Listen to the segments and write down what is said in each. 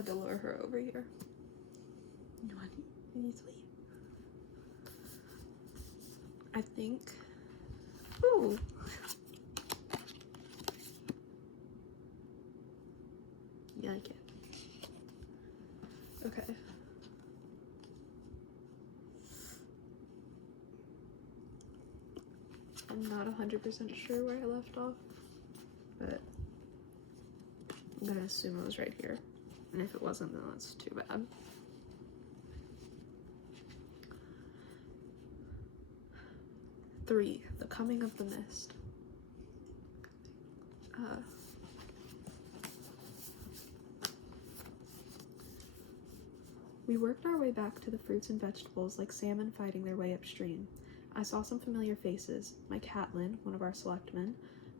had to lure her over here. You want any sweet? I think. Ooh. You like it? Okay. I'm not 100% sure where I left off, but I'm gonna assume it was right here. And if it wasn't, then that's too bad. Three, the coming of the mist. We worked our way back to the fruits and vegetables like salmon fighting their way upstream. I saw some familiar faces. My Catlin, one of our selectmen,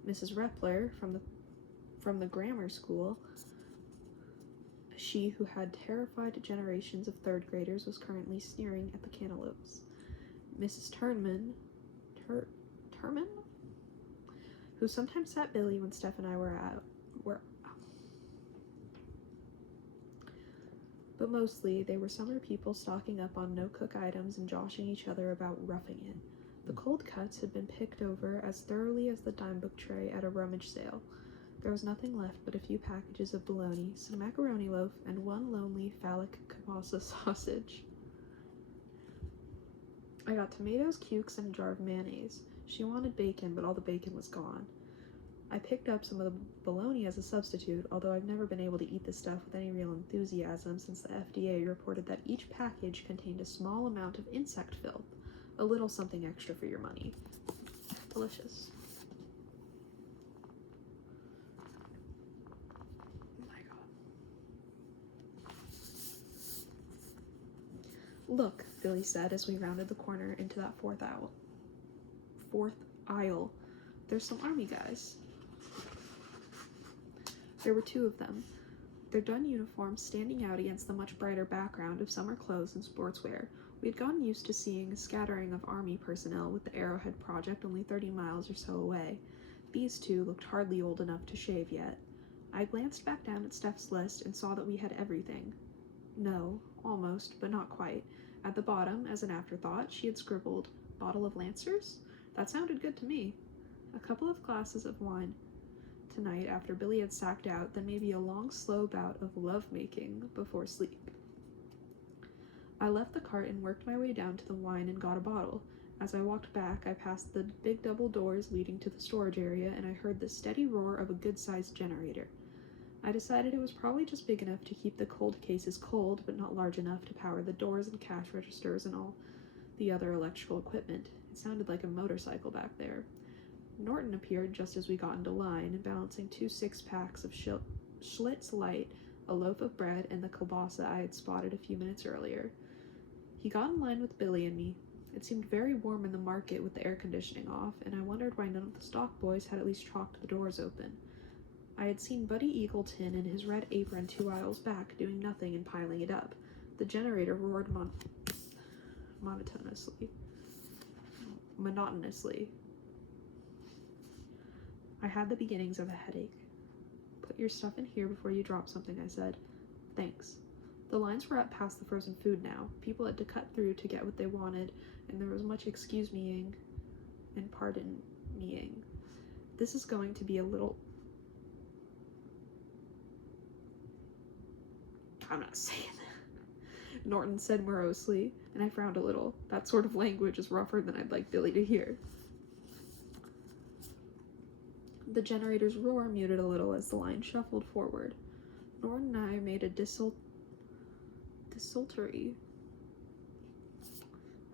Mrs. Repler from the grammar school. She who had terrified generations of third graders was currently sneering at the cantaloupes. Mrs. Turnman, who sometimes sat Billy when Steph and I were out. But mostly, they were summer people stocking up on no-cook items and joshing each other about roughing it. The cold cuts had been picked over as thoroughly as the dime book tray at a rummage sale. There was nothing left but a few packages of bologna, some macaroni loaf, and one lonely phallic kielbasa sausage. I got tomatoes, cukes, and a jar of mayonnaise. She wanted bacon, but all the bacon was gone. I picked up some of the bologna as a substitute, although I've never been able to eat this stuff with any real enthusiasm since the FDA reported that each package contained a small amount of insect filth, a little something extra for your money. Delicious. Oh my god. Look, Billy said as we rounded the corner into that fourth aisle. There's some army guys. There were two of them, their dun uniforms standing out against the much brighter background of summer clothes and sportswear. We had gotten used to seeing a scattering of army personnel with the Arrowhead Project only 30 miles or so away. These two looked hardly old enough to shave yet. I glanced back down at Steph's list and saw that we had everything. No, almost, but not quite. At the bottom, as an afterthought, she had scribbled, "Bottle of Lancers?" That sounded good to me. A couple of glasses of wine tonight after Billy had sacked out, then maybe a long, slow bout of love-making before sleep. I left the cart and worked my way down to the wine and got a bottle. As I walked back, I passed the big double doors leading to the storage area, and I heard the steady roar of a good-sized generator. I decided it was probably just big enough to keep the cold cases cold, but not large enough to power the doors and cash registers and all the other electrical equipment. It sounded like a motorcycle back there. Norton appeared just as we got into line, balancing 2 6-packs of Schlitz Light, a loaf of bread, and the kielbasa I had spotted a few minutes earlier. He got in line with Billy and me. It seemed very warm in the market with the air conditioning off, and I wondered why none of the stock boys had at least chalked the doors open. I had seen Buddy Eagleton in his red apron 2 aisles back, doing nothing and piling it up. The generator roared monotonously. I had the beginnings of a headache. "Put your stuff in here before you drop something," I said. "Thanks." The lines were up past the frozen food now. People had to cut through to get what they wanted, and there was much excuse meing and pardon meing. This is going to be a little... I'm not saying that, Norton said morosely, and I frowned a little. That sort of language is rougher than I'd like Billy to hear. The generator's roar muted a little as the line shuffled forward. Norton and I made a desultory,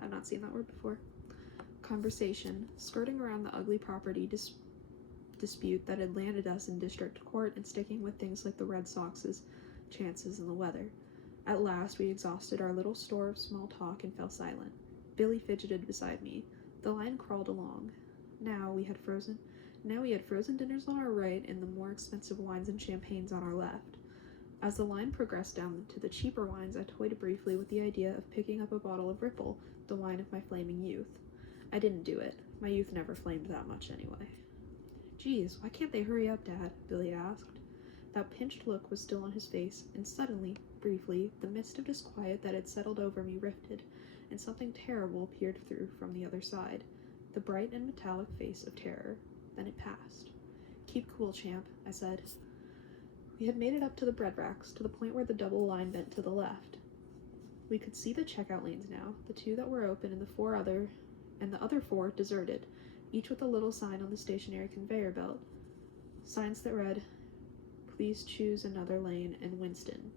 I've not seen that word before, conversation, skirting around the ugly property dispute that had landed us in district court and sticking with things like the Red Sox's chances and the weather. At last, we exhausted our little store of small talk and fell silent. Billy fidgeted beside me. The line crawled along. Now we had frozen dinners on our right and the more expensive wines and champagnes on our left. As the line progressed down to the cheaper wines, I toyed briefly with the idea of picking up a bottle of Ripple, the wine of my flaming youth. I didn't do it. My youth never flamed that much anyway. "Geez, why can't they hurry up, Dad?" Billy asked. That pinched look was still on his face, and suddenly, briefly, the mist of disquiet that had settled over me rifted, and something terrible peered through from the other side, the bright and metallic face of terror. Then it passed. "Keep cool, champ," I said. We had made it up to the bread racks, to the point where the double line bent to the left. We could see the checkout lanes now, the 2 that were open and the other 4 deserted, each with a little sign on the stationary conveyor belt. Signs that read, "Please choose another lane," and "Winston."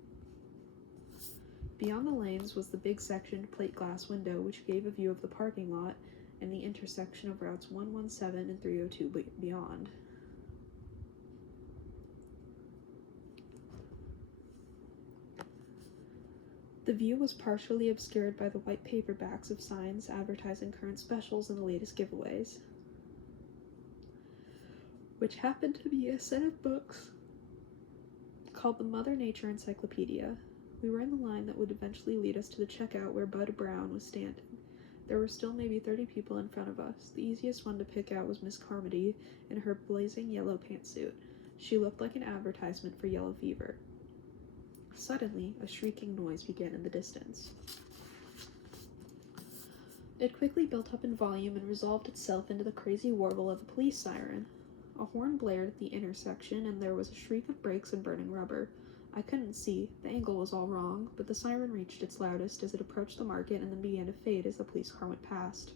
Beyond the lanes was the big sectioned plate glass window which gave a view of the parking lot and the intersection of routes 117 and 302 beyond. The view was partially obscured by the white paperbacks of signs advertising current specials and the latest giveaways, which happened to be a set of books called the Mother Nature Encyclopedia. We were in the line that would eventually lead us to the checkout where Bud Brown was standing. There were still maybe 30 people in front of us. The easiest one to pick out was Miss Carmody in her blazing yellow pantsuit. She looked like an advertisement for yellow fever. Suddenly, a shrieking noise began in the distance. It quickly built up in volume and resolved itself into the crazy warble of a police siren. A horn blared at the intersection, and there was a shriek of brakes and burning rubber. I couldn't see, the angle was all wrong, but the siren reached its loudest as it approached the market and then began to fade as the police car went past.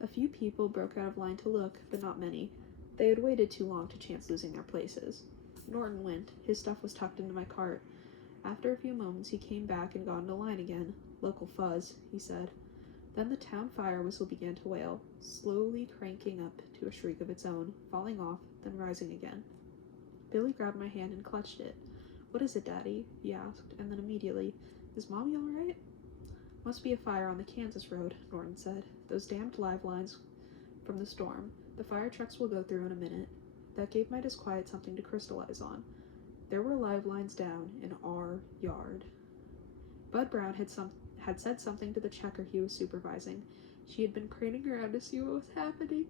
A few people broke out of line to look, but not many. They had waited too long to chance losing their places. Norton went. His stuff was tucked into my cart. After a few moments, he came back and got into line again. "Local fuzz," he said. Then the town fire whistle began to wail, slowly cranking up to a shriek of its own, falling off, then rising again. Billy grabbed my hand and clutched it. "What is it, Daddy?" he asked, and then immediately, "Is Mommy all right?" "Must be a fire on the Kansas road," Norton said. "Those damned live lines from the storm. The fire trucks will go through in a minute." That gave my disquiet something to crystallize on. There were live lines down in our yard. Bud Brown had said something to the checker he was supervising. She had been craning around to see what was happening.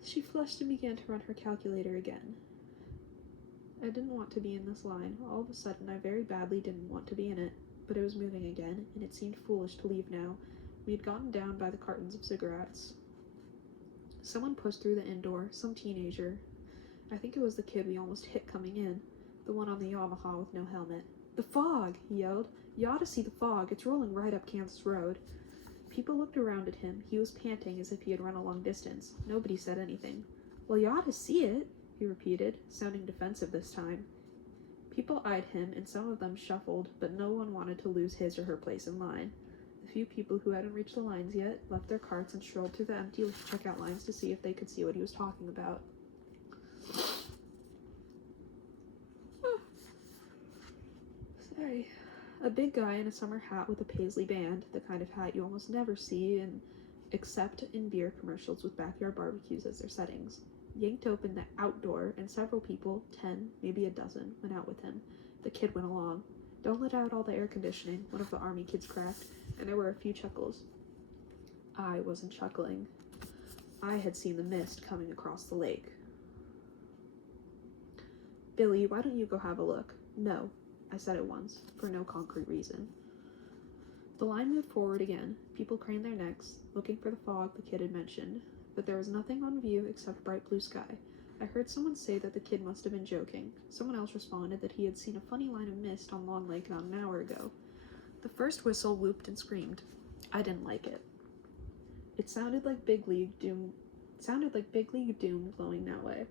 She flushed and began to run her calculator again. I didn't want to be in this line. All of a sudden, I very badly didn't want to be in it, but it was moving again, and it seemed foolish to leave now. We had gotten down by the cartons of cigarettes. Someone pushed through the inn door, some teenager. I think it was the kid we almost hit coming in. The one on the Yamaha with no helmet. "The fog!" he yelled. "You ought to see the fog. It's rolling right up Kansas Road." People looked around at him. He was panting as if he had run a long distance. Nobody said anything. "Well, you ought to see it," he repeated, sounding defensive this time. People eyed him, and some of them shuffled, but no one wanted to lose his or her place in line. The few people who hadn't reached the lines yet left their carts and strolled through the empty checkout lines to see if they could see what he was talking about. Sorry. A big guy in a summer hat with a paisley band, the kind of hat you almost never see except in beer commercials with backyard barbecues as their settings, yanked open the outdoor, and several people, 10, maybe a dozen, went out with him. The kid went along. "Don't let out all the air conditioning," one of the army kids cracked, and there were a few chuckles. I wasn't chuckling. I had seen the mist coming across the lake. "Billy, why don't you go have a look?" "No," I said at once, for no concrete reason. The line moved forward again. People craned their necks, looking for the fog the kid had mentioned, but there was nothing on view except bright blue sky. I heard someone say that the kid must have been joking. Someone else responded that he had seen a funny line of mist on Long Lake about an hour ago. The first whistle whooped and screamed. I didn't like it. It sounded like Big League Doom blowing that way.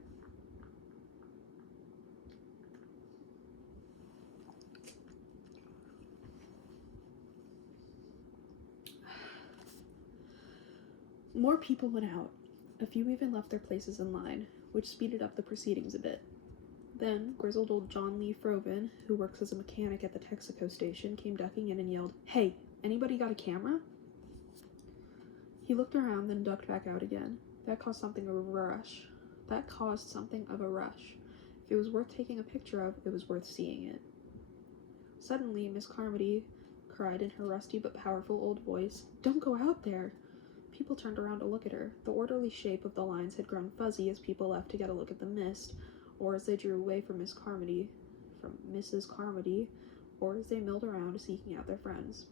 More people went out. A few even left their places in line, which speeded up the proceedings a bit. Then, grizzled old John Lee Froven, who works as a mechanic at the Texaco station, came ducking in and yelled, "Hey, anybody got a camera?" He looked around, then ducked back out again. That caused something of a rush. If it was worth taking a picture of, it was worth seeing it. Suddenly, Miss Carmody cried in her rusty but powerful old voice, "Don't go out there!" People turned around to look at her. The orderly shape of the lines had grown fuzzy as people left to get a look at the mist, or as they drew away from Miss Carmody. from Mrs. Carmody, or as they milled around seeking out their friends.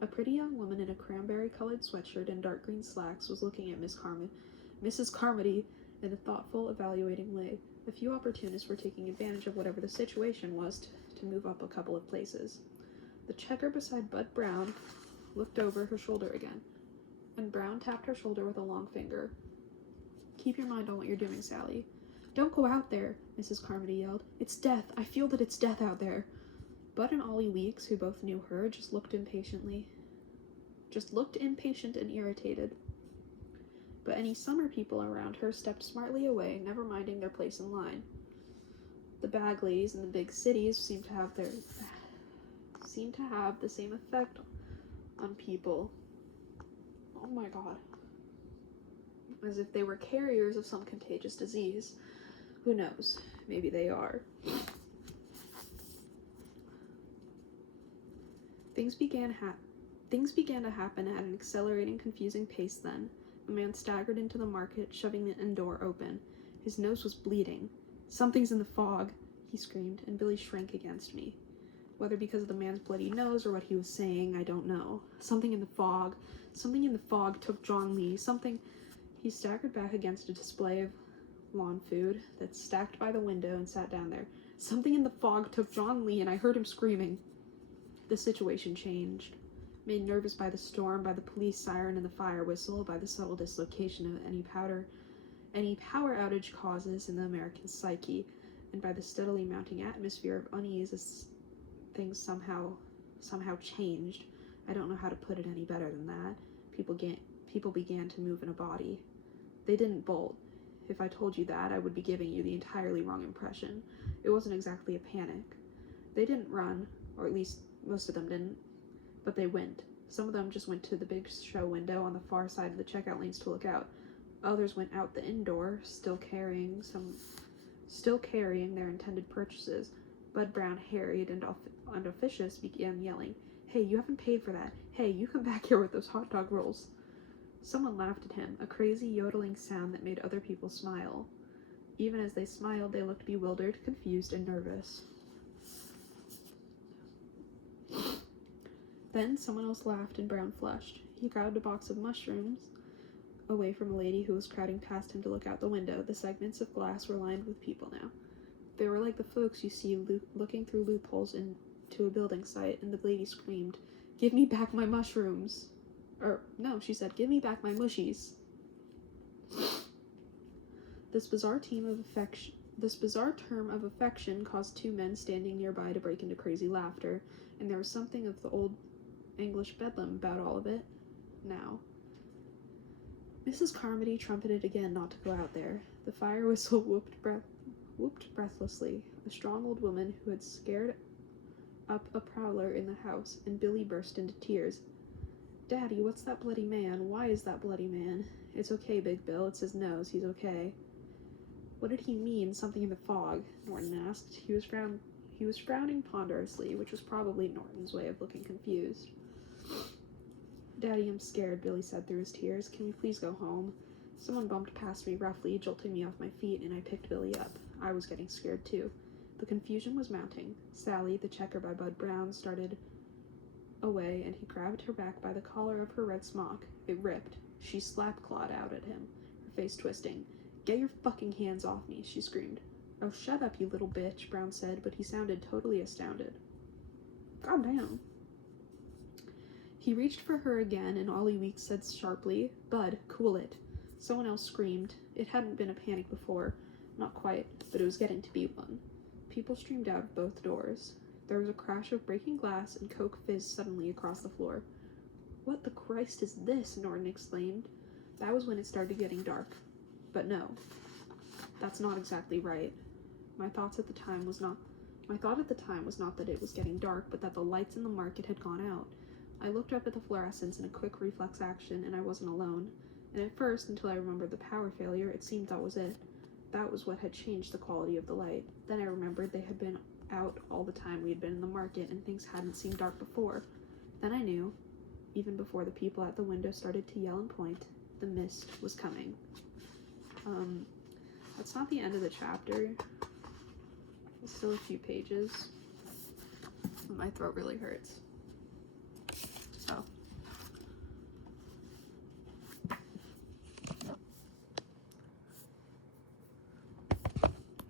A pretty young woman in a cranberry-colored sweatshirt and dark green slacks was looking at Mrs. Carmody in a thoughtful, evaluating way. A few opportunists were taking advantage of whatever the situation was to move up a couple of places. The checker beside Bud Brown looked over her shoulder again, and Brown tapped her shoulder with a long finger. "Keep your mind on what you're doing, Sally." "Don't go out there," Mrs. Carmody yelled. "It's death. I feel that it's death out there." Bud and Ollie Weeks, who both knew her, just looked impatient and irritated. But any summer people around her stepped smartly away, never minding their place in line. The Bagleys in the big cities seemed to have the same effect on people. Oh my god. As if they were carriers of some contagious disease. Who knows? Maybe they are. Things began to happen at an accelerating, confusing pace then. A man staggered into the market, shoving the inn door open. His nose was bleeding. "Something's in the fog," he screamed, and Billy shrank against me. Whether because of the man's bloody nose or what he was saying, I don't know. Something in the fog took John Lee. He staggered back against a display of lawn food that's stacked by the window and sat down there. "Something in the fog took John Lee, and I heard him screaming." The situation changed. Made nervous by the storm, by the police siren and the fire whistle, by the subtle dislocation of any power outage causes in the American psyche, and by the steadily mounting atmosphere of unease as things somehow changed. I don't know how to put it any better than that. People began to move in a body. They didn't bolt. If I told you that, I would be giving you the entirely wrong impression. It wasn't exactly a panic. They didn't run, or at least most of them didn't, but they went. Some of them just went to the big show window on the far side of the checkout lanes to look out. Others went out the indoor, still carrying their intended purchases. Bud Brown, harried and officious, began yelling, "Hey, you haven't paid for that. Hey, you come back here with those hot dog rolls." Someone laughed at him, a crazy yodeling sound that made other people smile. Even as they smiled, they looked bewildered, confused, and nervous. Then someone else laughed and Brown flushed. He grabbed a box of mushrooms away from a lady who was crowding past him to look out the window. The segments of glass were lined with people now. They were like the folks you see looking through loopholes into a building site, and the lady screamed, "Give me back my mushrooms!" No, she said, "Give me back my mushies." This bizarre term of affection caused two men standing nearby to break into crazy laughter, and there was something of the old English bedlam about all of it now. Mrs. Carmody trumpeted again not to go out there. The fire whistle whooped breathlessly. A strong old woman who had scared up a prowler in the house, and Billy burst into tears. "Daddy, what's that bloody man? Why is that bloody man?" "It's okay, Big Bill. It's his nose. He's okay." "What did he mean, something in the fog?" Norton asked. He was frowning ponderously, which was probably Norton's way of looking confused. "Daddy, I'm scared," Billy said through his tears. "Can we please go home?" Someone bumped past me roughly, jolting me off my feet, and I picked Billy up. I was getting scared too. The confusion was mounting. Sally, the checker by Bud Brown, started away, and he grabbed her back by the collar of her red smock. It ripped. She slap-clawed out at him, her face twisting. "Get your fucking hands off me," she screamed. "Oh, shut up, you little bitch," Brown said, but he sounded totally astounded. "Goddamn." He reached for her again, and Ollie Weeks said sharply, "Bud, cool it." Someone else screamed. It hadn't been a panic before. Not quite, but it was getting to be one. People streamed out of both doors. There was a crash of breaking glass, and Coke fizzed suddenly across the floor. "What the Christ is this?" Norton exclaimed. That was when it started getting dark. But no, that's not exactly right. My thought at the time was not that it was getting dark, but that the lights in the market had gone out. I looked up at the fluorescents in a quick reflex action, and I wasn't alone. And at first, until I remembered the power failure, it seemed that was it. That was what had changed the quality of the light. Then I remembered they had been out all the time we had been in the market, and things hadn't seemed dark before. Then I knew, even before the people at the window started to yell and point, the mist was coming. That's not the end of the chapter. Still a few pages. My throat really hurts.